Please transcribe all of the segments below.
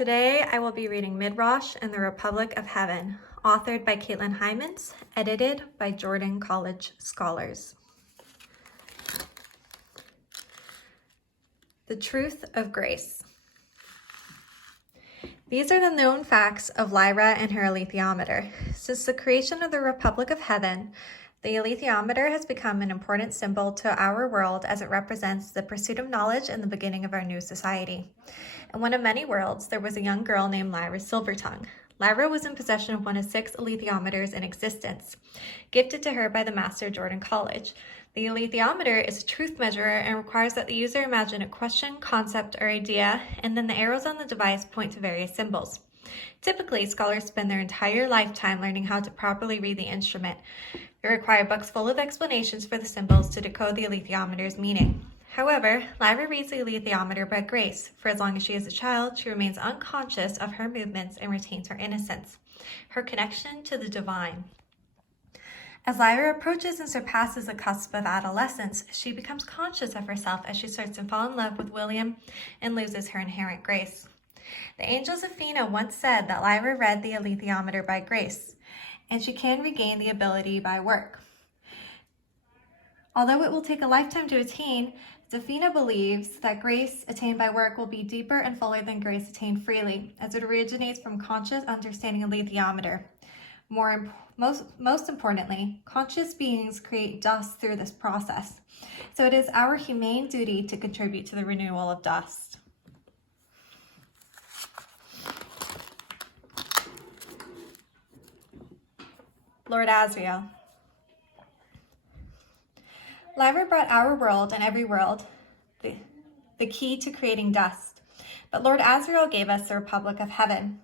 Today I will be reading Midrash and the Republic of Heaven, authored by Caitlin Hymans, edited by Jordan College Scholars. The truth of grace. These are the known facts of Lyra and her alethiometer. Since the creation of the Republic of Heaven, the alethiometer has become an important symbol to our world as it represents the pursuit of knowledge and the beginning of our new society. In one of many worlds, there was a young girl named Lyra Silvertongue. Lyra was in possession of one of 6 alethiometers in existence, gifted to her by the master Jordan College. The alethiometer is a truth measurer and requires that the user imagine a question, concept, or idea, and then the arrows on the device point to various symbols. Typically, scholars spend their entire lifetime learning how to properly read the instrument. They require books full of explanations for the symbols to decode the alethiometer's meaning. However, Lyra reads the alethiometer by grace. For as long as she is a child, she remains unconscious of her movements and retains her innocence, her connection to the divine. As Lyra approaches and surpasses the cusp of adolescence, she becomes conscious of herself as she starts to fall in love with William and loses her inherent grace. The angels of Athena once said that Lyra read the alethiometer by grace, and she can regain the ability by work. Although it will take a lifetime to attain, Athena believes that grace attained by work will be deeper and fuller than grace attained freely, as it originates from conscious understanding of alethiometer. Most importantly, conscious beings create dust through this process, so it is our humane duty to contribute to the renewal of dust. Lord Asriel. Lyra brought our world and every world the key to creating dust, but Lord Asriel gave us the Republic of Heaven.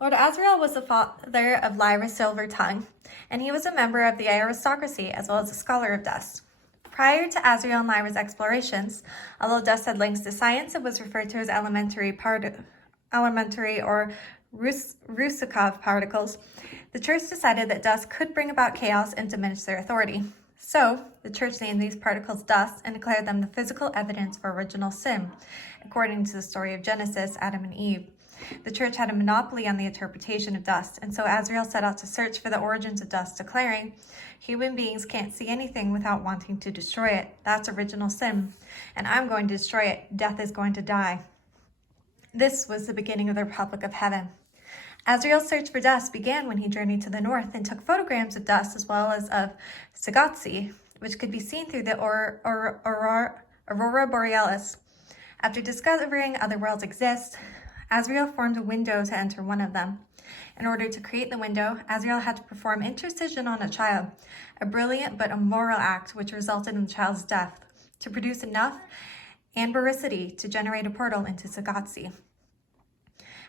Lord Asriel was the father of Lyra Silvertongue, and he was a member of the aristocracy as well as a scholar of dust. Prior to Asriel and Lyra's explorations, although dust had links to science, it was referred to as elementary or Rusakov particles. The church decided that dust could bring about chaos and diminish their authority. So, the church named these particles dust and declared them the physical evidence for original sin, according to the story of Genesis, Adam and Eve. The church had a monopoly on the interpretation of dust, and so Asriel set out to search for the origins of dust, declaring, "Human beings can't see anything without wanting to destroy it. That's original sin, and I'm going to destroy it. Death is going to die." This was the beginning of the Republic of Heaven. Asriel's search for dust began when he journeyed to the north and took photograms of dust as well as of Sagatsi, which could be seen through the Aurora Borealis. After discovering other worlds exist, Asriel formed a window to enter one of them. In order to create the window, Asriel had to perform intercision on a child, a brilliant but immoral act which resulted in the child's death, to produce enough ambericity to generate a portal into Sagatsi.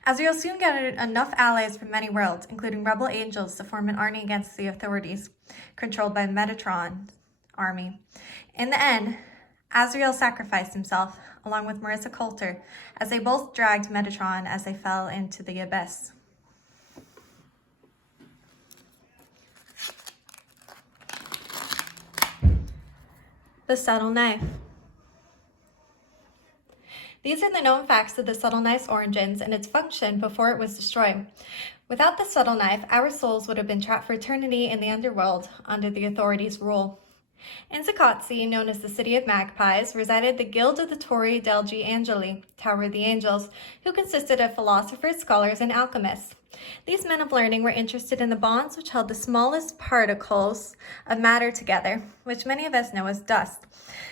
Asriel soon gathered enough allies from many worlds, including rebel angels, to form an army against the authorities, controlled by Metatron's army. In the end, Asriel sacrificed himself, along with Marissa Coulter, as they both dragged Metatron as they fell into the abyss. The subtle knife. These are the known facts of the subtle knife's origins and its function before it was destroyed. Without the subtle knife, our souls would have been trapped for eternity in the underworld under the authorities' rule. In Sagatsi, known as the City of Magpies, resided the Guild of the Tori Delgi Angeli, Tower of the Angels, who consisted of philosophers, scholars, and alchemists. These men of learning were interested in the bonds which held the smallest particles of matter together, which many of us know as dust.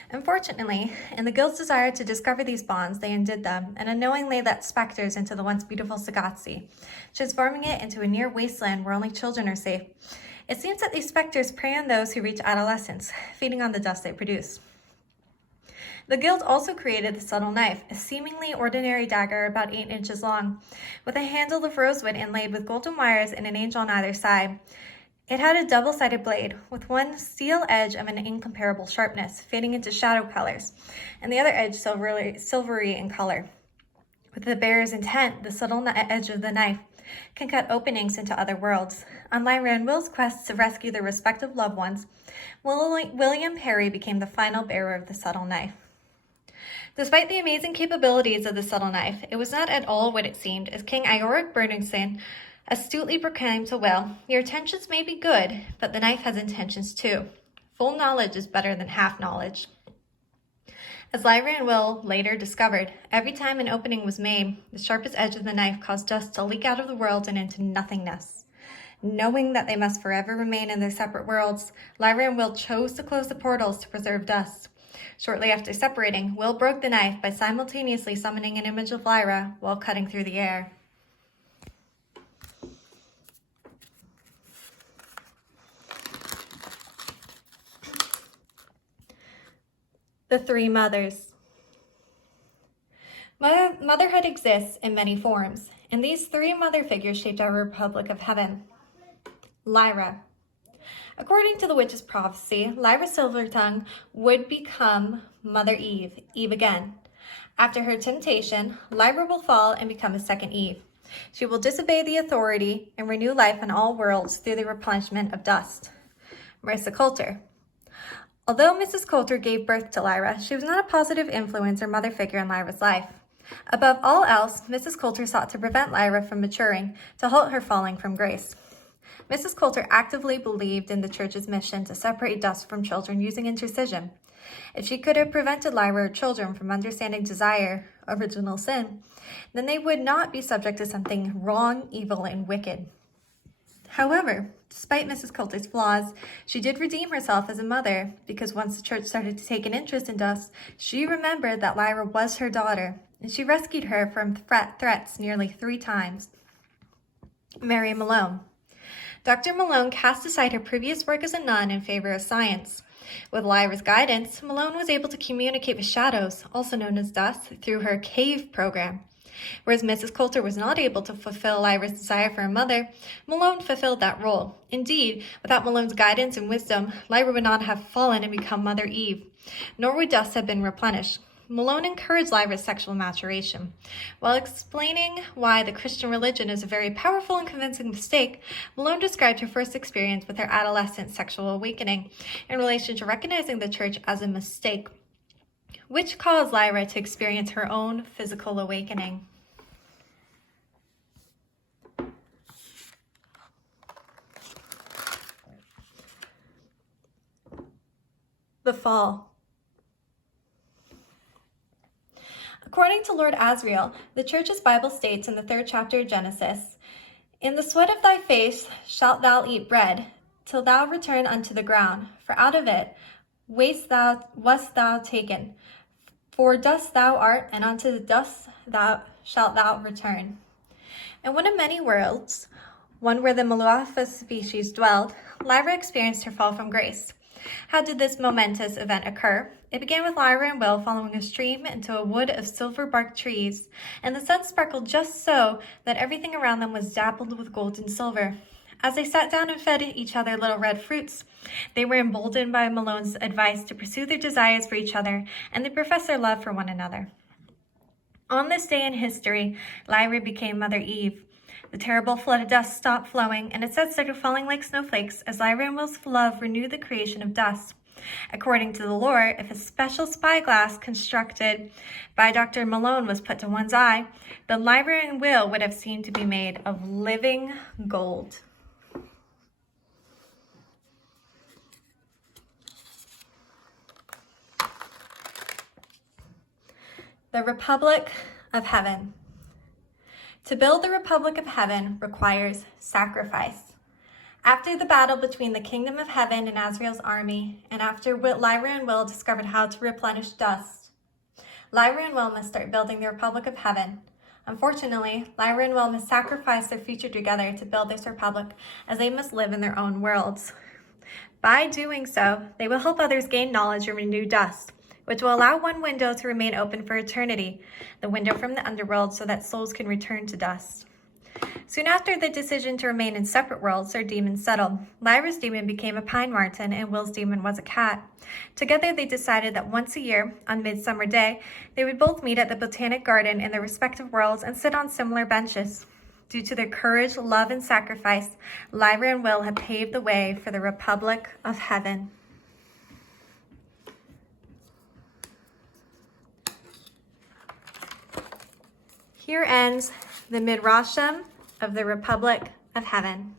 Unfortunately, in the Guild's desire to discover these bonds, they undid them and unknowingly let specters into the once beautiful Sagatsi, transforming it into a near wasteland where only children are safe. It seems that these specters prey on those who reach adolescence, feeding on the dust they produce. The Guild also created the subtle knife, a seemingly ordinary dagger about 8 inches long, with a handle of rosewood inlaid with golden wires and an angel on either side. It had a double-sided blade, with one steel edge of an incomparable sharpness, fading into shadow colors, and the other edge silvery in color. With the bearer's intent, the subtle edge of the knife can cut openings into other worlds. On Lyra and Will's quest to rescue their respective loved ones, William Perry became the final bearer of the subtle knife. Despite the amazing capabilities of the subtle knife, it was not at all what it seemed, as King Iorek Burningsson astutely proclaimed to Will, "Your intentions may be good, but the knife has intentions too. Full knowledge is better than half knowledge." As Lyra and Will later discovered, every time an opening was made, the sharpest edge of the knife caused dust to leak out of the world and into nothingness. Knowing that they must forever remain in their separate worlds, Lyra and Will chose to close the portals to preserve dust. Shortly after separating, Will broke the knife by simultaneously summoning an image of Lyra while cutting through the air. The Three Mothers. Motherhood exists in many forms, and these three mother figures shaped our Republic of Heaven. Lyra. According to the witch's prophecy, Lyra Silvertongue would become Mother Eve, Eve again. After her temptation, Lyra will fall and become a second Eve. She will disobey the authority and renew life on all worlds through the replenishment of dust. Marissa Coulter. Although Mrs. Coulter gave birth to Lyra, she was not a positive influence or mother figure in Lyra's life. Above all else, Mrs. Coulter sought to prevent Lyra from maturing, to halt her falling from grace. Mrs. Coulter actively believed in the church's mission to separate dust from children using intercision. If she could have prevented Lyra or children from understanding desire, original sin, then they would not be subject to something wrong, evil, and wicked. However, despite Mrs. Coulter's flaws, she did redeem herself as a mother, because once the church started to take an interest in dust, she remembered that Lyra was her daughter, and she rescued her from threats nearly 3 times. Mary Malone. Dr. Malone cast aside her previous work as a nun in favor of science. With Lyra's guidance, Malone was able to communicate with shadows, also known as dust, through her cave program. Whereas Mrs. Coulter was not able to fulfill Lyra's desire for a mother, Malone fulfilled that role. Indeed, without Malone's guidance and wisdom, Lyra would not have fallen and become Mother Eve, nor would dust have been replenished. Malone encouraged Lyra's sexual maturation. While explaining why the Christian religion is a very powerful and convincing mistake, Malone described her first experience with her adolescent sexual awakening in relation to recognizing the church as a mistake, which caused Lyra to experience her own physical awakening. The fall. According to Lord Asriel, the church's Bible states in the 3rd chapter of Genesis, "In the sweat of thy face shalt thou eat bread, till thou return unto the ground, for out of it wast thou taken. For dust thou art, and unto the dust shalt thou return." In one of many worlds, one where the Maluafa species dwelled, Lyra experienced her fall from grace. How did this momentous event occur? It began with Lyra and Will following a stream into a wood of silver-barked trees, and the sun sparkled just so that everything around them was dappled with gold and silver. As they sat down and fed each other little red fruits, they were emboldened by Malone's advice to pursue their desires for each other, and they professed their love for one another. On this day in history, Lyra became Mother Eve. The terrible flood of dust stopped flowing, and instead started falling like snowflakes as Lyra and Will's love renewed the creation of dust. According to the lore, if a special spyglass constructed by Dr. Malone was put to one's eye, then Lyra and Will would have seemed to be made of living gold. The Republic of Heaven. To build the Republic of Heaven requires sacrifice. After the battle between the Kingdom of Heaven and Asriel's army, and after Lyra and Will discovered how to replenish dust, Lyra and Will must start building the Republic of Heaven. Unfortunately, Lyra and Will must sacrifice their future together to build this republic, as they must live in their own worlds. By doing so, they will help others gain knowledge and renew dust, which will allow one window to remain open for eternity, the window from the underworld, so that souls can return to dust. Soon after the decision to remain in separate worlds, their demons settled. Lyra's demon became a pine marten, and Will's demon was a cat. Together, they decided that once a year, on Midsummer Day, they would both meet at the Botanic Garden in their respective worlds and sit on similar benches. Due to their courage, love, and sacrifice, Lyra and Will have paved the way for the Republic of Heaven. Here ends the Midrashim of the Republic of Heaven.